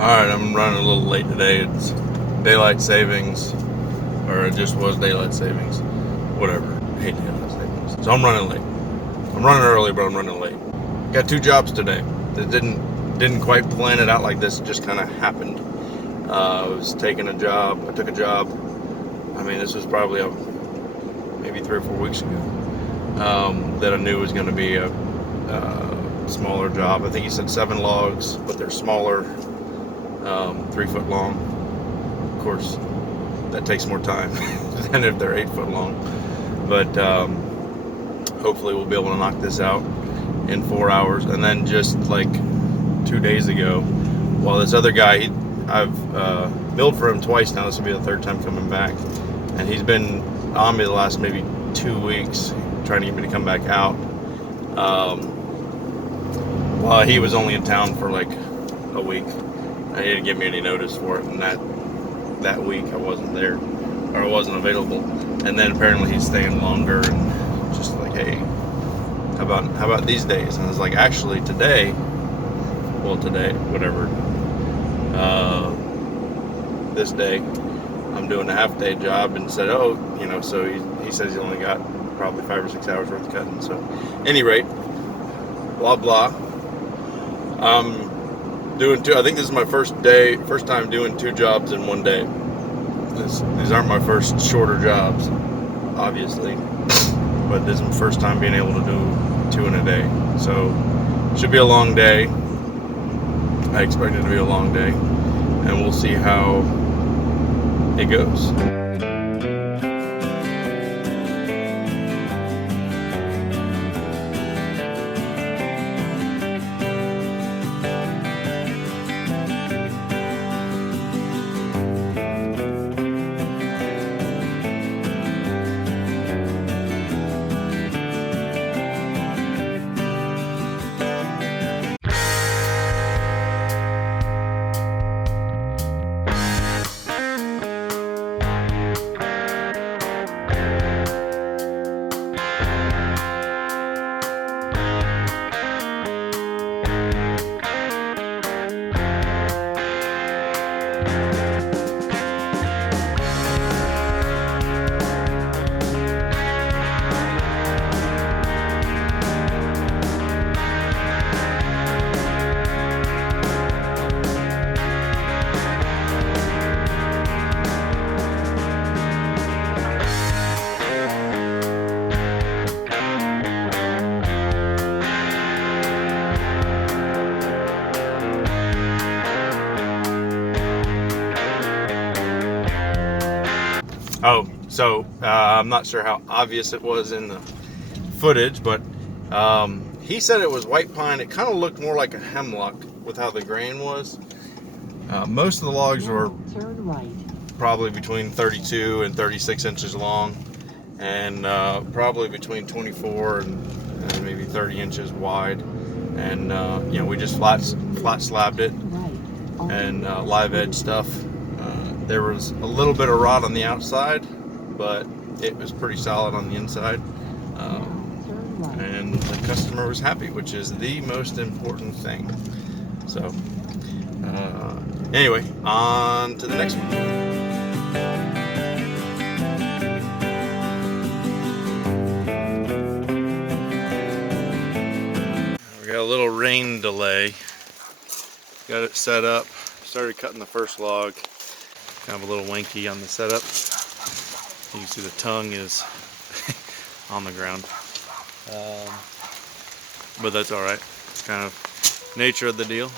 Alright, I'm running a little late today. It's daylight savings, or it just was daylight savings. Whatever. I hate daylight savings. So I'm running late. I'm running early, but I'm running late. Got 2 jobs today. That didn't quite plan it out like this. It just kind of happened. I was taking a job. I took a job. I mean, this was probably maybe 3 or 4 weeks ago. That I knew was going to be a smaller job. I think he said 7 logs, but they're smaller. 3 foot long. Of course, that takes more time than if they're 8 foot long. But hopefully we'll be able to knock this out in 4 hours. And then just like 2 days ago, while this other guy, I've milled for him twice now. This will be the 3rd time coming back, and he's been on me the last maybe 2 weeks trying to get me to come back out. While he was only in town for like a week. He didn't give me any notice for it, and that week I wasn't there, or I wasn't available. And then apparently he's staying longer, and just like, hey, how about these days? And I was like, actually today, whatever, this day, I'm doing a half-day job, and said, so he says he only got probably 5 or 6 hours worth of cutting. So, any rate, blah blah. Doing 2. I think this is my first time doing 2 jobs in one day. These aren't my first shorter jobs, obviously, but this is my first time being able to do 2 in a day. So should be a long day. I expect it to be a long day, and we'll see how it goes. So I'm not sure how obvious it was in the footage, but he said it was white pine. It kind of looked more like a hemlock with how the grain was. Most of the logs were probably between 32 and 36 inches long, and probably between 24 and maybe 30 inches wide. And we just flat slabbed it and live edge stuff. There was a little bit of rot on the outside, but it was pretty solid on the inside, and the customer was happy, which is the most important thing. So anyway, on to the next one. We got a little rain delay. Got it set up, started cutting the first log. Kind of a little wanky on the setup. You can see the tongue is on the ground, but that's all right. It's kind of nature of the deal.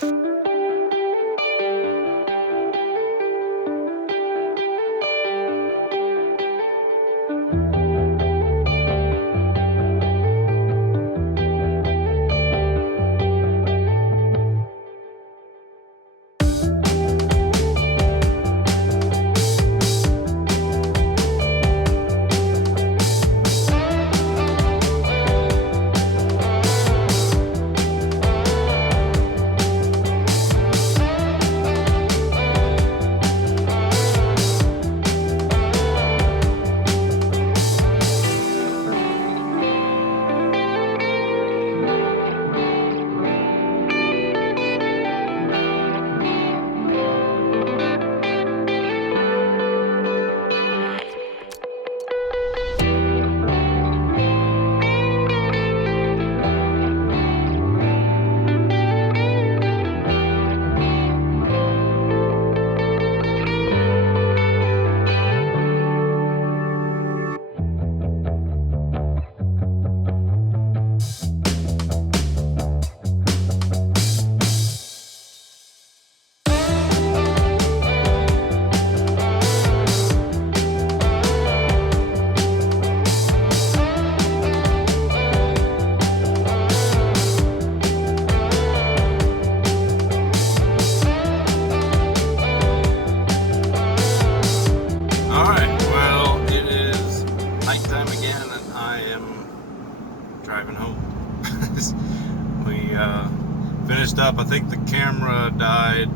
up. I think the camera died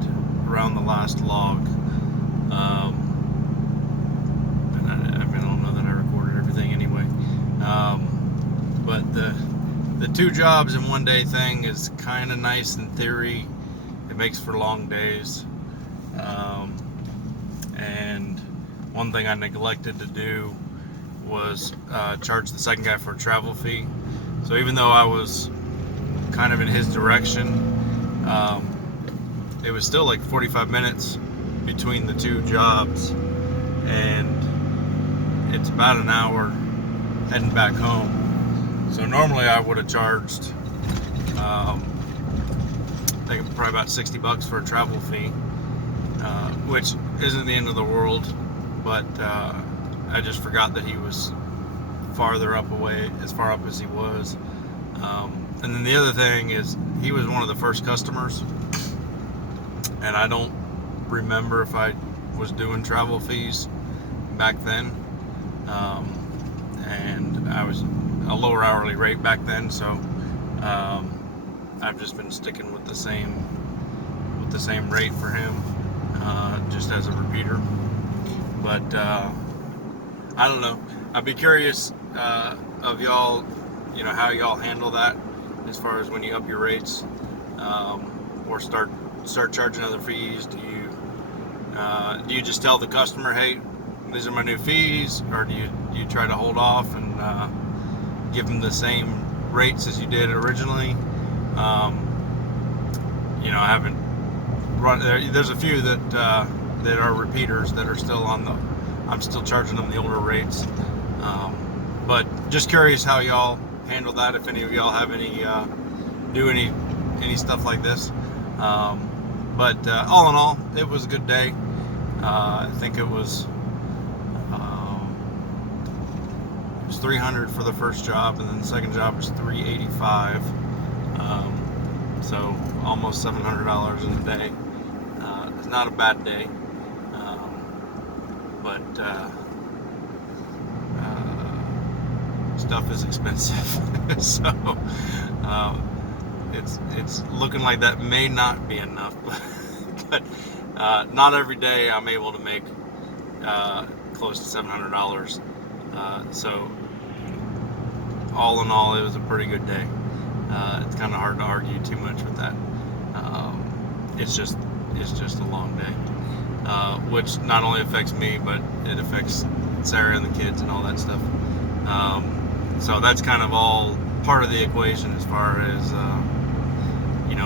around the last log. And I don't know that I recorded everything anyway. But the 2 jobs in one day thing is kind of nice in theory. It makes for long days. And one thing I neglected to do was charge the second guy for a travel fee. So even though I was kind of in his direction, it was still like 45 minutes between the 2 jobs, and it's about an hour heading back home. So normally I would have charged I think probably about $60 for a travel fee, which isn't the end of the world, but I just forgot that he was farther up away, as far up as he was. And then the other thing is, he was one of the first customers, and I don't remember if I was doing travel fees back then. And I was a lower hourly rate back then, so I've just been sticking with the same rate for him, just as a repeater. But I don't know. I'd be curious of y'all, how y'all handle that as far as when you up your rates, or start charging other fees. Do you just tell the customer, hey, these are my new fees, or do you try to hold off and give them the same rates as you did originally? I haven't run there. There's a few that are repeaters that are still I'm still charging them the older rates. But just curious how y'all handle that, if any of y'all have do any stuff like this. But all in all, it was a good day. I think it was $300 for the first job, and then the second job was $385. So almost $700 in a day. It's not a bad day, but stuff is expensive. So it's looking like that may not be enough. But not every day I'm able to make close to $700. So all in all, it was a pretty good day. It's kind of hard to argue too much with that. It's just a long day, which not only affects me, but it affects Sarah and the kids and all that stuff. So that's kind of all part of the equation, as far as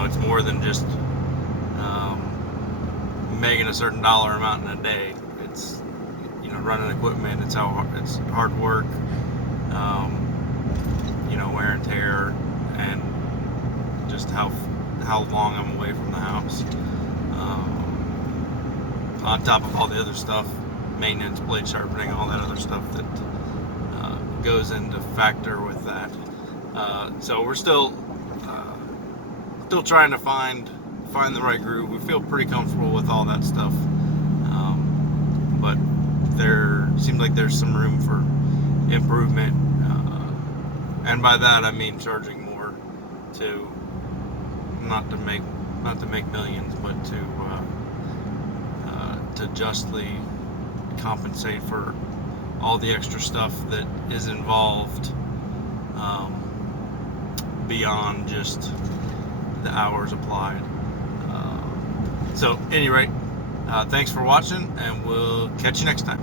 it's more than just making a certain dollar amount in a day. It's running equipment. It's hard work, wear and tear, and just how long I'm away from the house. On top of all the other stuff, maintenance, blade sharpening, all that other stuff that goes into factor with that. So we're still trying to find the right groove. We feel pretty comfortable with all that stuff, but there seems like there's some room for improvement, and by that I mean charging more, to not to make millions, but to justly compensate for all the extra stuff that is involved, beyond just the hours applied. So, at any rate, thanks for watching, and we'll catch you next time.